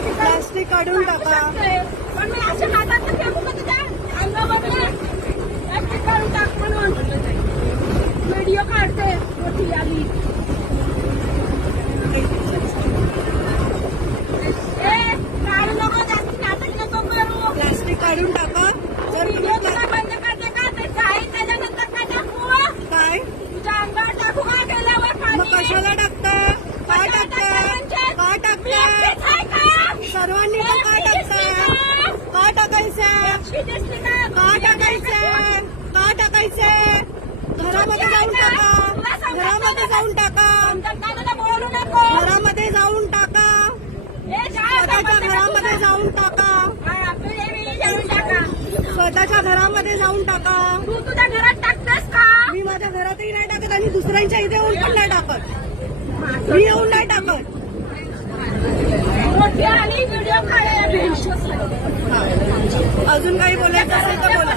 Plastic काढून टाका. पण मी अशा हातात फेकू का तुझ्या अंगावरनं? प्लास्टिक काढून टाक म्हणून व्हिडिओ काढते मोठी आली. काढू नको, जास्त नाटक नको करू. प्लास्टिक काढून टाका. जर व्हिडिओ तुम्ही तुला बंद करते का ते काय त्याच्यानंतर काय टाकू? काय तुझ्या अंगावर टाकू का गेल्यावर मग पाणी? कशाला टाकता? का टाकता? का मी टाकता? एकटीच आहे का? सर्वांनी का टाकता? का टाकायचं? दिसली का? का टाकायचं? का टाकायचं? घरामध्ये जाऊन टाका. घरामध्ये जाऊन टाका. मला बोलू नको. घरामध्ये जाऊन टाका. हे जा, स्वतःच्या घरामध्ये जाऊन टाका. हा, तू हे वेळी जाऊन टाका. स्वतःच्या घरामध्ये जाऊन टाका. तू तुझ्या घरात टाकतेस का? मी माझ्या घरातही नाही टाकत आणि दुसऱ्यांच्या इथे येऊन पण नाही टाकत. मी येऊन नाही टाकत. मोठी आली व्हिडिओ काढायला. अजून काही बोलायचं असेल तर बोला.